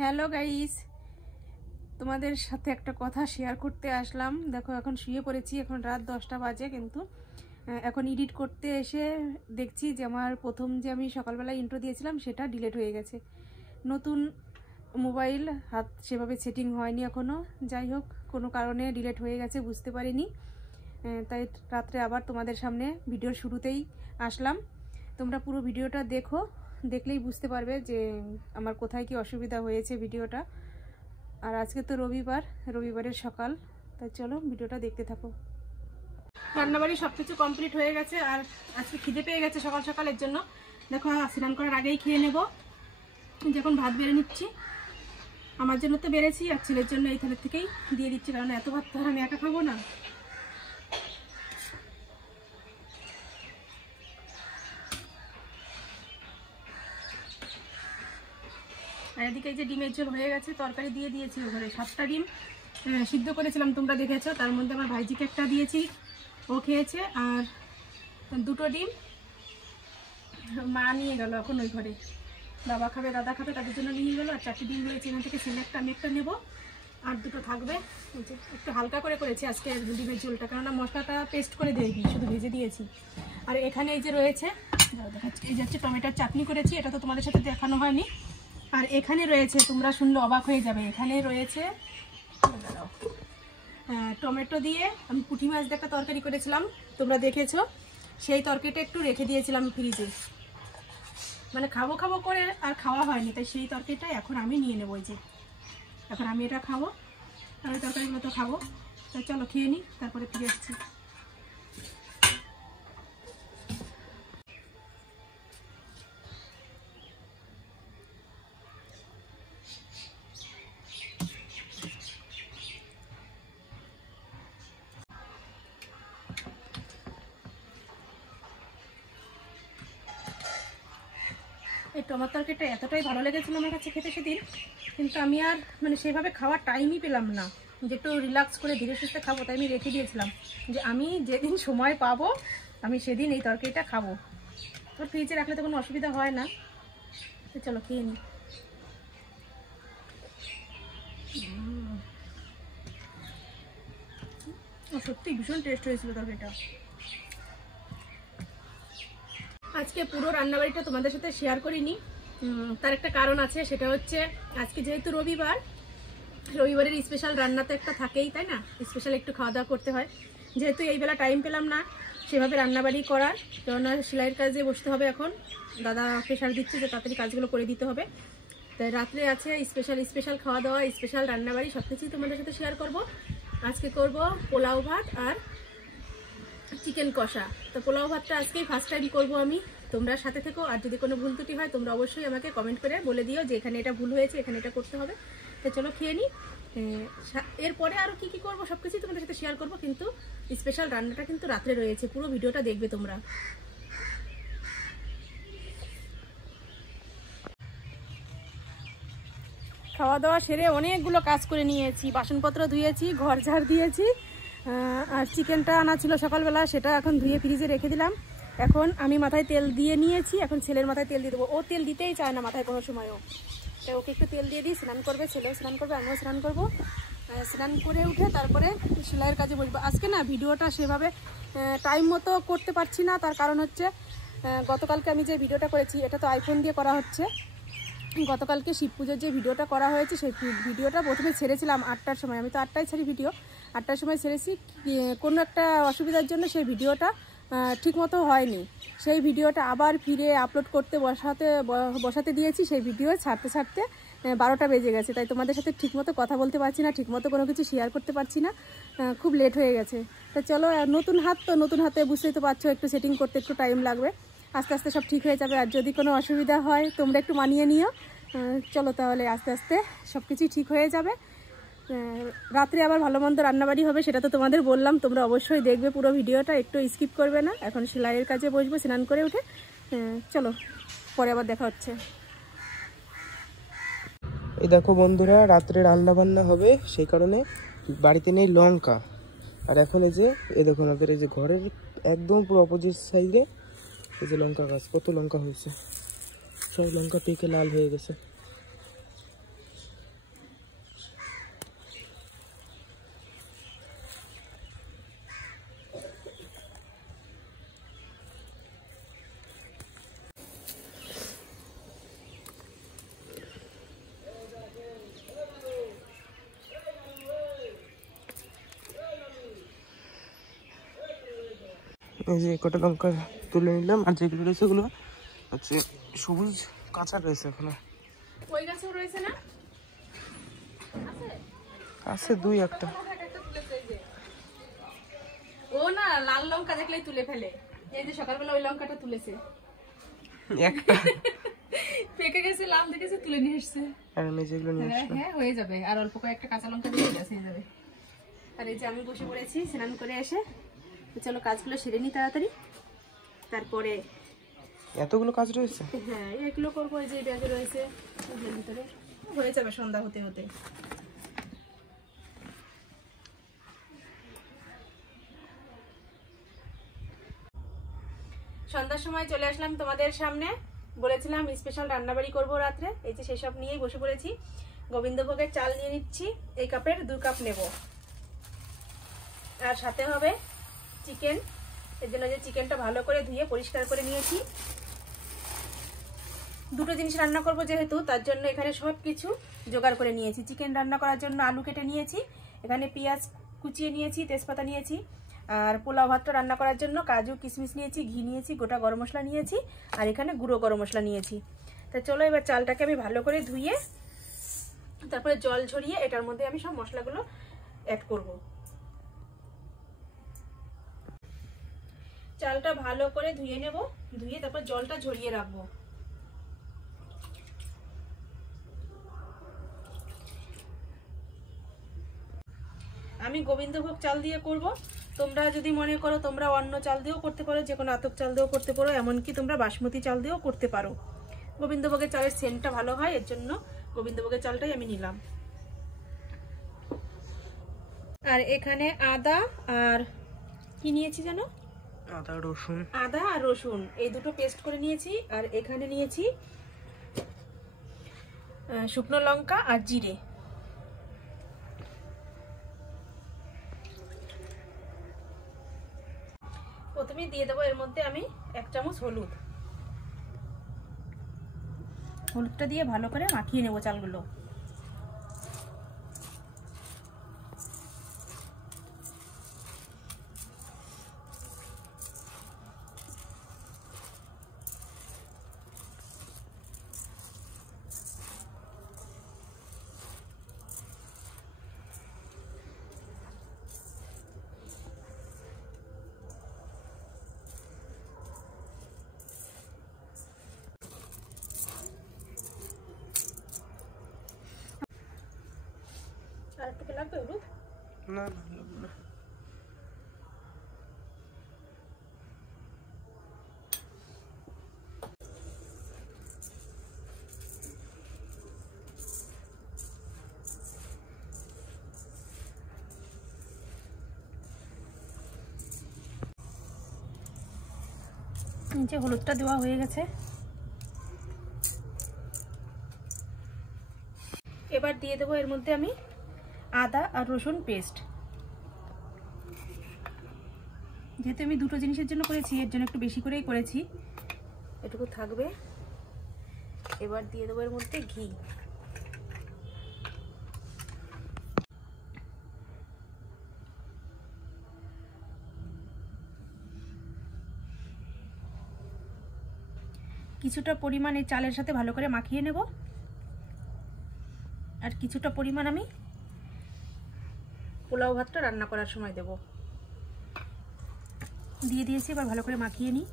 Hello guys, তোমাদের সাথে একটা কথা শেয়ার করতে আসলাম। দেখো এখন শুয়ে পড়েছি, এখন রাত 10টা বাজে, কিন্তু এখন এডিট করতে এসে দেখছি যে আমার প্রথম যে আমি সকালবেলায় ইন্ট্রো দিয়েছিলাম সেটা ডিলিট হয়ে গেছে। নতুন মোবাইল, হাত সেভাবে সেটিং হয়নি এখনও। যাই হোক, কোনো কারণে ডিলিট হয়ে গেছে, বুঝতে পারিনি। তাই রাত্রে আবার তোমাদের সামনে ভিডিওর শুরুতেই আসলাম। তোমরা পুরো ভিডিওটা দেখো, দেখলেই বুঝতে পারবে যে আমার কোথায় কি অসুবিধা হয়েছে ভিডিওটা। আর আজকে তো রবিবারের সকাল, তাই চলো ভিডিওটা দেখতে থাকো। রান্নাবাড়ি সব কিছু কমপ্লিট হয়ে গেছে, আর আজকে খিদে পেয়ে গেছে সকাল সকালের জন্য। দেখো স্নান করার আগেই খেয়ে নেব। যখন ভাত বেড়ে নিচ্ছি, আমার জন্য তো বেড়েছি, আর ছেলের জন্য এই থালের থেকেই দিয়ে দিচ্ছি, কারণ এত ভাত তো আমি একা খাবো না। আর এদিকে এই যে ডিমের ঝোল হয়ে গেছে, তরকারি দিয়ে দিয়েছি ঘরে। 7টা ডিম সিদ্ধ করেছিলাম, তোমরা দেখেছো। তার মধ্যে আমার ভাইজিকে একটা দিয়েছি, ও খেয়েছে। আর 2টো ডিম মা নিয়ে গেল এখন ওই ঘরে। বাবা খাবে, দাদা খাবে, তাদের জন্য নিয়ে গেলো। আর 4টে ডিম রয়েছে, এখান থেকে ছেলে একটা, আমি একটা নেবো, আর 2টো থাকবে। এই যে একটু হালকা করে করেছি আজকে ডিমের ঝোলটা, কেননা মশলাটা পেস্ট করে দিইনি, শুধু ভেজে দিয়েছি। আর এখানে এই যে রয়েছে, এই যে হচ্ছে টমেটোর চাটনি করেছি, এটা তো তোমাদের সাথে দেখানো হয়নি। আর এখানে রয়েছে, তোমরা শুনলে অবাক হয়ে যাবে, এখানে রয়েছে টমেটো দিয়ে আমি পুঁটি মাছ দিয়ে একটা তরকারি করেছিলাম, তোমরা দেখেছো। সেই তরকারিটা একটু রেখে দিয়েছিলাম ফ্রিজে, মানে খাবো খাবো করে আর খাওয়া হয়নি, তাই সেই তরকারিটাই এখন আমি নিয়ে নেবো। যে এখন আমি এটা খাবো, আর ওই তরকারিগুলো তো খাবো। তাই চলো খেয়ে নিই, তারপরে ফিরে আসছি। এই টমেটো তরকারিটা এতটাই ভালো লেগেছিল আমার কাছে খেতে সেদিন, কিন্তু আমি আর মানে সেভাবে খাওয়ার টাইমই পেলাম না, যে একটু রিল্যাক্স করে ধীরে সুস্থে খাবো। তাই আমি রেখে দিয়েছিলাম যে আমি যেদিন সময় পাবো আমি সেদিন এই তরকারিটা খাবো। তো ফ্রিজে রাখলে তো কোনো অসুবিধা হয় না। তো চলো খেয়ে নিই। সত্যি ভীষণ টেস্ট হয়েছিল তরকারিটা। আজকে পুরো রান্নাবাড়িটা তোমাদের সাথে শেয়ার করিনি, তার একটা কারণ আছে। সেটা হচ্ছে আজকে যেহেতু রবিবারের স্পেশাল রান্না তো একটা থাকেই, তাই না? স্পেশাল একটু খাওয়া দাওয়া করতে হয়। যেহেতু এই বেলা টাইম পেলাম না সেভাবে রান্নাবাড়ি করার, কেননা সেলাইয়ের কাজে বসতে হবে এখন। দাদা প্রেশার দিচ্ছে যে তাড়াতাড়ি কাজগুলো করে দিতে হবে। তাই রাত্রে আছে স্পেশাল খাওয়া দাওয়া, স্পেশাল রান্নাবাড়ি, সব কিছুই তোমাদের সাথে শেয়ার করব। আজকে করব পোলাও ভাত আর চিকেন কষা। তো পোলাও ভাতটা আজকেই ফার্স্ট টাইম করবো আমি, তোমরা সাথে থেকো। আর যদি কোনো ভুল ত্রুটি হয় তোমরা অবশ্যই আমাকে কমেন্ট করে বলে দিও যে এখানে এটা ভুল হয়েছে, এখানে এটা করতে হবে। তো চলো খেয়ে নিই। এরপরে আরও কী কী করবো সব কিছুই তোমাদের সাথে শেয়ার করবো, কিন্তু স্পেশাল রান্নাটা কিন্তু রাত্রে রয়েছে, পুরো ভিডিওটা দেখবে তোমরা। খাওয়া দাওয়া সেরে অনেকগুলো কাজ করে নিয়েছি, বাসনপত্র ধুয়েছি, ঘর ঝাড় দিয়েছি। আর চিকেনটা আনা ছিল সকালবেলা, সেটা এখন ধুয়ে ফ্রিজে রেখে দিলাম। এখন আমি মাথায় তেল দিয়ে নিয়েছি, এখন ছেলের মাথায় তেল দিয়ে দেবো। ও তেল দিতেই চায় না মাথায় কোনো সময়ও, তাই ওকে একটু তেল দিয়ে দিই। স্নান করবে, ছেলেও স্নান করবে, আমিও স্নান করবো। স্নান করে উঠে তারপরে সেলাইয়ের কাজে বসবো। আজকে না ভিডিওটা সেভাবে টাইম মতো করতে পারছি না, তার কারণ হচ্ছে গতকালকে আমি যে ভিডিওটা করেছি এটা তো আইফোন দিয়ে করা হচ্ছে। গতকালকে শিব পুজোর যে ভিডিওটা করা হয়েছে সেই ভিডিওটা প্রথমে ছেড়েছিলাম 8টার সময়। আমি তো 8টায় ছাড়ি ভিডিও, 8টার সময় ছেড়েছি। কোনো একটা অসুবিধার জন্য সেই ভিডিওটা ঠিকমতো হয়নি। সেই ভিডিওটা আবার ফিরে আপলোড করতে বসাতে দিয়েছি। সেই ভিডিও ছাড়তে 12টা বেজে গেছে। তাই তোমাদের সাথে ঠিকমতো কথা বলতে পারছি না, ঠিকমতো কোনো কিছু শেয়ার করতে পারছি না, খুব লেট হয়ে গেছে। তো চলো, নতুন হাতে বুঝতেই তো পারছো, একটু সেটিং করতে একটু টাইম লাগবে। আস্তে আস্তে সব ঠিক হয়ে যাবে। আর যদি কোনো অসুবিধা হয় তোমরা একটু মানিয়ে নিও। চলো তাহলে, আস্তে আস্তে সব কিছুই ঠিক হয়ে যাবে। রাত্রে আবার ভালো মন্দ রান্নাবাড়ি হবে, সেটা তো তোমাদের বললাম। তোমরা অবশ্যই দেখবে পুরো ভিডিওটা, একটু স্কিপ করবে না। এখন সেলাইয়ের কাজে বসবো স্নান করে উঠে। চলো পরে আবার দেখা হচ্ছে। এই দেখো বন্ধুরা, রাত্রে রান্না বান্না হবে, সেই কারণে বাড়িতে নেই লঙ্কা। আর এখন এই দেখো আমাদের এই যে ঘরের একদম পুরো অপোজিট সাইডে এই যে লঙ্কা গাছ, কত লঙ্কা হয়েছে, সব লঙ্কা পেকে লাল হয়ে গেছে। এই যে কটা লঙ্কা তুলে নিলাম, আর যেগুলো রয়েছে ওগুলো হচ্ছে সবুজ কাঁচা রয়েছে এখনো। ওই গাছেও রয়েছে না? আছে দুই একটা। ও না, লাল লঙ্কা দেখলেই তুলে ফেলে। এই যে সকালবেলা ওই লঙ্কাটা তুলেছে, একটা পেকে গেছে, লাল দেখেছে, তুলে নিয়ে এসছে। আর আমি যেগুলো নিয়ে আসলাম। হ্যাঁ, হয়ে যাবে। আর অল্প কয়েকটা কাঁচা লঙ্কা দিয়ে ব্যাস হয়ে যাবে। আর এই যে আমি বসে পড়েছি স্নান করে এসে। তো চলো কাজগুলো সেরে নি তাড়াতাড়ি, তারপরে এতগুলো কাজ রয়েছে। হ্যাঁ এগুলো করবো। এই যে ব্যাগে রয়েছে, ওদের ভিতরে হয়ে যাবে সন্ধ্যা হতে হতে। সন্ধ্যার সময় চলে আসলাম তোমাদের সামনে। বলেছিলাম স্পেশাল রান্নাবাড়ি করবো রাত্রে, এই যে সেসব নিয়েই বসে পড়েছি। গোবিন্দভোগের চাল নিয়ে নিচ্ছি, এই কাপের 2 কাপ নেব। আর সাথে হবে চিকেন। এর জন্য যে চিকেনটা ভালো করে ধুয়ে পরিষ্কার করে নিয়েছি। দুটো জিনিস রান্না করব যেহেতু, তার জন্য এখানে সব কিছু জোগাড় করে নিয়েছি। চিকেন রান্না করার জন্য আলু কেটে নিয়েছি, এখানে পেঁয়াজ কুচিয়ে নিয়েছি, তেজপাতা নিয়েছি। আর পোলাও ভাতটা রান্না করার জন্য কাজু কিশমিশ নিয়েছি, ঘি নিয়েছি, গোটা গরম মশলা নিয়েছি, আর এখানে গুঁড়ো গরম মশলা নিয়েছি। তা চলো এবার চালটাকে আমি ভালো করে ধুয়ে তারপরে জল ঝরিয়ে এটার মধ্যে আমি সব মশলাগুলো অ্যাড করব। চালটা ভালো করে ধুয়ে নেব, ধুয়ে তারপর জলটা ঝরিয়ে রাখবো। আমি গোবিন্দভোগ চাল দিয়ে করব। তোমরা যদি মনে করো তোমরা অন্য চাল দিয়েও করতে পারো, যে কোনো আতপ চাল দিয়েও করতে পারো, এমনকি তোমরা বাসমতি চাল দিয়েও করতে পারো। গোবিন্দভোগের চালের সেন্টটা ভালো হয়, এর জন্য গোবিন্দভোগের চালটাই আমি নিলাম। আর এখানে আদা আর কি নিয়েছি জানো? আদা রসুন। আদা আর রসুন এই দুটো পেস্ট করে নিয়েছি। আর এখানে নিয়েছি শুকনো লঙ্কা আর জিরে। প্রথমে দিয়ে দেবো এর মধ্যে আমি 1 চামচ হলুদ। হলুদটা দিয়ে ভালো করে মাখিয়ে নেব চালগুলো। আর একটু লাগবে হলুদ? না নিচে হলুদটা দেওয়া হয়ে গেছে। এবার দিয়ে দেবো এর মধ্যে আমি আদা আর রসুন পেস্ট। যেহেতু আমি দুটো জিনিসের জন্য করেছি, এর জন্য একটু বেশি করেই করেছি, এটুকু থাকবে। এবার দিয়ে দেবো এর মধ্যে ঘি। কিছুটা পরিমাণ এই চালের সাথে ভালো করে মাখিয়ে নেব, আর কিছুটা পরিমাণ আমি পোলাও ভাতটা রান্না করার সময় দেব। দিয়ে দিয়েছি, এবার ভালো করে মাখিয়ে নিই।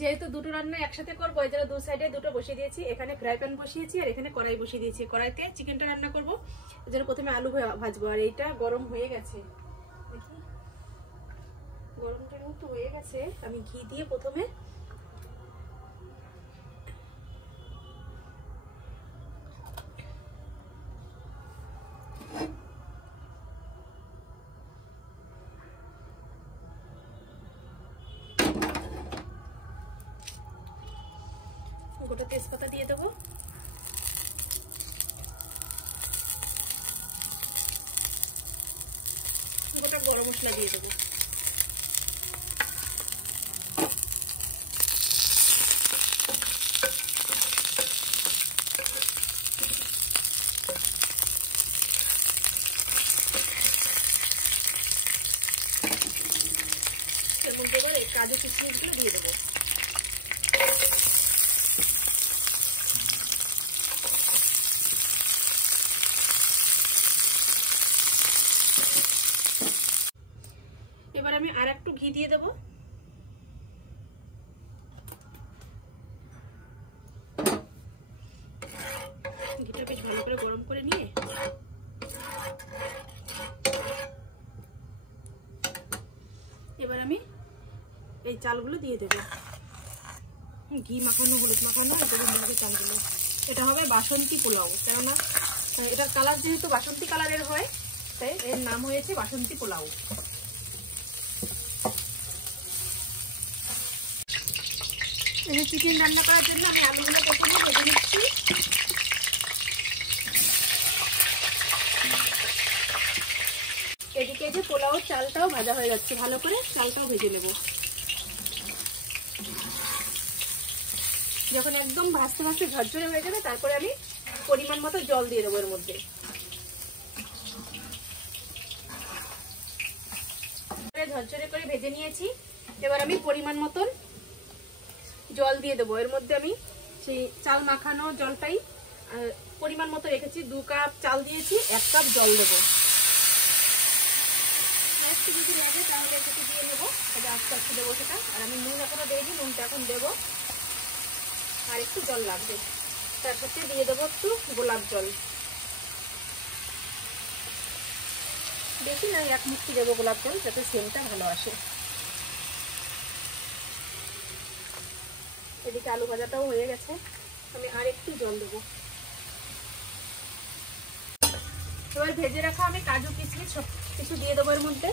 যেহেতু দুটো রান্না একসাথে করবো, এই জন্য 2 সাইডে দুটো বসিয়ে দিয়েছি। এখানে ফ্রাই প্যান বসিয়েছি আর এখানে কড়াই বসিয়ে দিয়েছি। কড়াইতে চিকেনটা রান্না করবো, এই জন্য প্রথমে আলু ভাজবো। আর এইটা গরম হয়ে গেছে, দেখি গরমটার মতো হয়ে গেছে। আমি ঘি দিয়ে প্রথমে গোটা তেজপাতা দিয়ে দেবো। গোটা গরম মশলা দিয়ে দেবো। কাজু কিশমিশগুলো দিয়ে দেবো। এবার আমি আর একটু ঘি দিয়ে দেবো। ঘিটা বেশ ভালো করে গরম করে নিয়ে এবার আমি এই চালগুলো দিয়ে দেবো। ঘি মাখানো, হলুদ মাখানো চালগুলো। এটা হবে বাসন্তী পোলাও, কেননা এটার কালার যেহেতু বাসন্তী কালারের হয়, তাই এর নাম হয়েছে বাসন্তী পোলাও। এই চিকেন রান্না করার জন্য আমি আলুগুলো প্রথমে ভেজে নিচ্ছি। এদিকে যে পোলাও চালটাও ভাজা হয়ে যাচ্ছে, ভালো করে চালটাও ভেজে নেব। যখন একদম ভাজতে ভাজতে ঝরঝরে হয়ে যাবে, তারপরে আমি পরিমাণ মতো জল দিয়ে দেবো এর মধ্যে। ঝরঝরে করে ভেজে নিয়েছি, এবার আমি পরিমাণ মতন জল দিয়ে দেবো। এর মধ্যে আমি সেই চাল মাখানো জলটাই পরিমাণ মতো রেখেছি। 2 কাপ চাল দিয়েছি, 1 কাপ জল দেবো। একটু যদি লাগে তাহলে একটু দিয়ে নেবো, আস্তে আস্তে দেবো সেটা। আর আমি নুন এখনো দিইনি, নুনটা এখন দেবো। আর একটু জল লাগবে, তার সাথে দিয়ে দেবো একটু গোলাপ জল। বেশি না, 1 মুঠি দেবো গোলাপ জল, যাতে সেন্টটা ভালো আসে। এদিকে আলু ভাজাটাও হয়ে গেছে, আমি আর একটু জল দেবো। এবার ভেজে রাখা আমি কাজু কিশমিশ সব কিছু দিয়ে দেবো এর মধ্যে।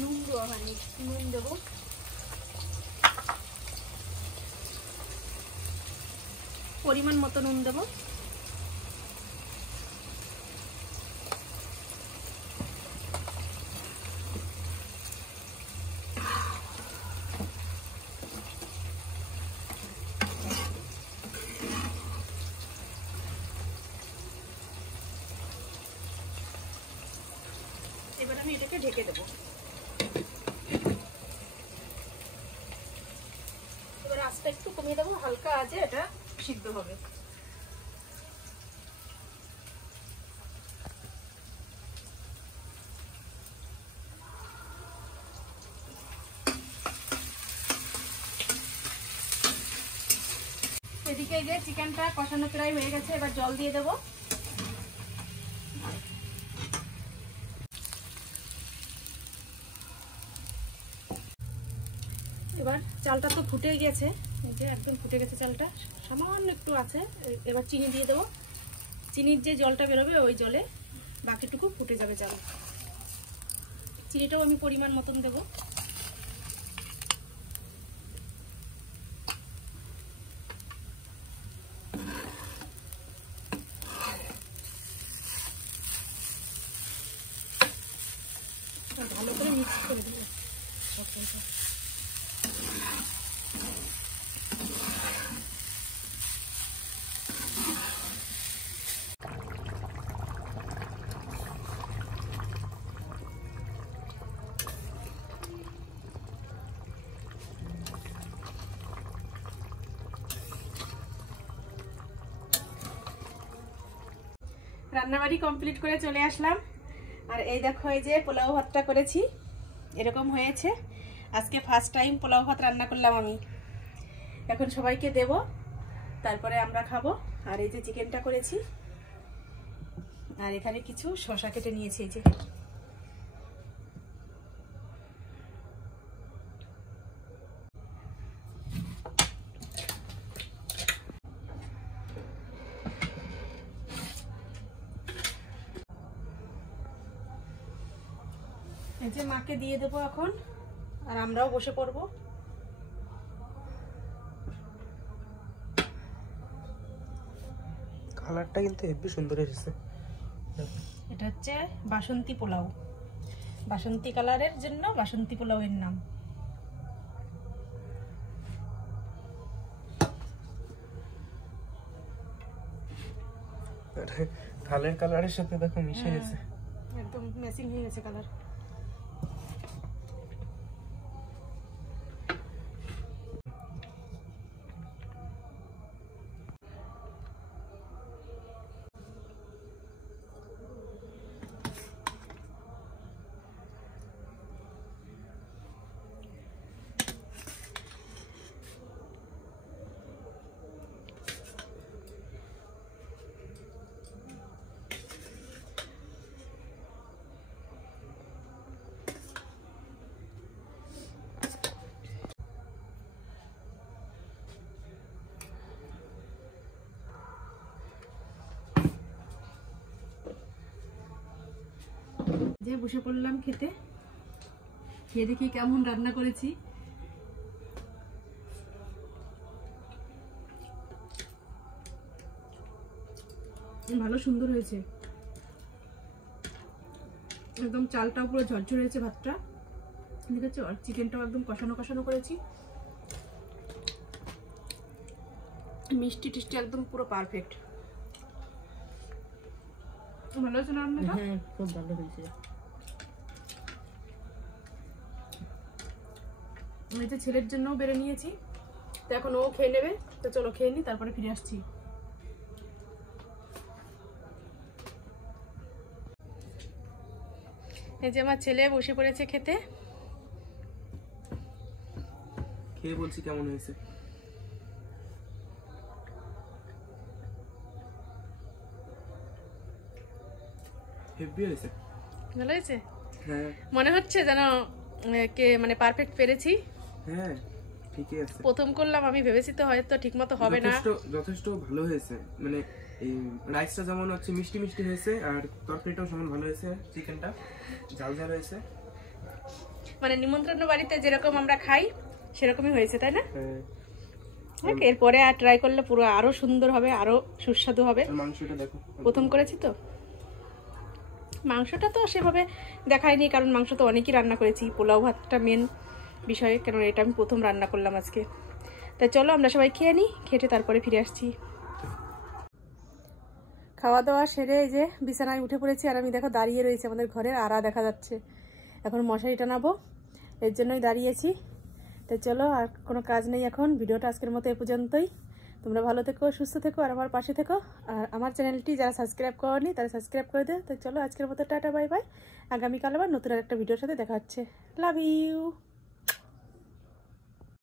নুন দেওয়া হয়নি, নুন দেবো। পরিমাণ মতো নুন দেবো। এবার আমি এটাকে ঢেকে দেবো। এবার আঁচটা একটু কমিয়ে দেবো, হালকা আঁচে এটা সিদ্ধ হবে। এদিকে যে চিকেনটা কষানো প্রায় হয়ে গেছে, এবার জল দিয়ে দেবো। এবার চালটা তো ফুটে গেছে, এই যে একদম ফুটে গেছে চালটা, সামান্য একটু আছে। এবার চিনি দিয়ে দেবো। চিনির যে জলটা বেরোবে ওই জলে বাকিটুকু ফুটে যাবে চাল। চিনিটাও আমি পরিমাণ মতন দেবো। ভালো করে মিক্স করে দেবো। রান্নাবাড়ি কমপ্লিট করে চলে আসলাম। আর এই দেখো, এই যে পোলাও ভাতটা করেছি, এরকম হয়েছে। আজকে ফার্স্ট টাইম পোলাও ভাত রান্না করলাম আমি। এখন সবাইকে দেব, তারপরে আমরা খাবো। আর এই যে চিকেনটা করেছি, আর এখানে কিছু শসা কেটে নিয়েছি। এই যে মাকে দিয়ে দেবো এখন, আর আমরাও বসে পড়বো। কালারটা কিন্তু হেবি সুন্দর এসেছে। এটা হচ্ছে বাসন্তী পোলাও, বাসন্তী কালারের জন্য বাসন্তী পোলাও এর নাম। থালের কালারের সাথে দেখো মিশে গেছে। একদম ম্যাচিং হয়ে গেছে কালার। যে বসে পড়লাম খেতে, খেয়ে দেখি কেমন রান্না করেছি। ভালো সুন্দর হয়েছে, একদম চালটাও পুরো ঝরঝর হয়েছে, ভাতটা দেখেছো, আর চিকেনটাও একদম কষানো কষানো করেছি। মিষ্টি টিষ্টি একদম পুরো পারফেক্ট। ভালো হয়েছে না রান্নাটা? হ্যাঁ, খুব ভালো হয়েছে। আমি তো ছেলের জন্য বেড়ে নিয়েছি, তো এখন ও খেয়ে নেবে। তো চলো খেয়ে নি, তারপরে ফিরে আসছি। এই যে আমার ছেলে বসে পড়েছে খেতে। খেয়ে বলছি কেমন হয়েছে। হেভি হয়েছে। ভালো হয়েছে? হ্যাঁ মনে হচ্ছে যেন কে মানে পারফেক্ট পেরেছি। হ্যাঁ ঠিকই আছে। প্রথম করলাম, আমি ভেবেছি তো হয়তো ঠিকমতো হবে না। যথেষ্ট ভালো হয়েছে, মানে এই রাইসটা যেমন হচ্ছে মিষ্টি মিষ্টি হয়েছে, আর তরকারিটাও সমান ভালো হয়েছে, চিকেনটা ঝাল ঝাল হয়েছে। মানে নিমন্ত্রণ বাড়িতে যেরকম আমরা খাই সেরকমই হয়েছে, তাই না? হ্যাঁ এরপরে আর ট্রাই করলে পুরো আরো সুন্দর হবে, আরো সুস্বাদু হবে। মাংসটা দেখো, প্রথম করেছি তো। মাংসটা তো সেভাবে দেখায়নি, কারণ মাংস তো অনেকই রান্না করেছি। পোলাও ভাতটা মেন বিষয়, কেন এটা আমি প্রথম রান্না করলাম আজকে। তাই চলো আমরা সবাই খেয়ে নিই, খেটে তারপরে ফিরে আসছি। খাওয়া দাওয়া সেরে এই যে বিছানায় উঠে পড়েছি, আর আমি দেখো দাঁড়িয়ে রয়েছি, আমাদের ঘরের আড়া দেখা যাচ্ছে। এখন মশারি টানাবো, এর জন্যই দাঁড়িয়েছি। তাই চলো, আর কোনো কাজ নেই এখন। ভিডিওটা আজকের মতো এ পর্যন্তই। তোমরা ভালো থেকো, সুস্থ থেকো, আর আমার পাশে থেকো। আর আমার চ্যানেলটি যারা সাবস্ক্রাইব করোনি তারা সাবস্ক্রাইব করে দিও। তো চলো আজকের মতো টাটা বাই বাই। আগামীকাল আবার নতুন একটা ভিডিওর সাথে দেখা হচ্ছে। Love you.